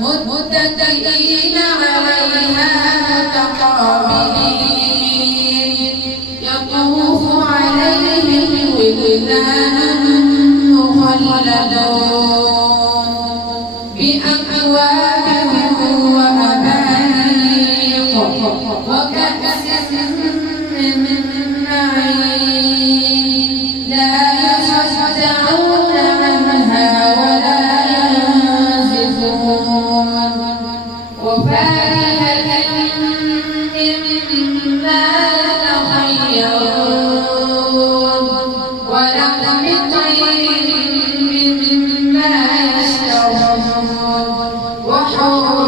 متكئين عليها متقابلين يطوف عليهم ولدان مخلدون بأكواب وأباريق وكأس من معين لا يصدعون عنها ولا ينزفون وفاكهة مما يتخيرون ولحم طير مما يشتهون وحور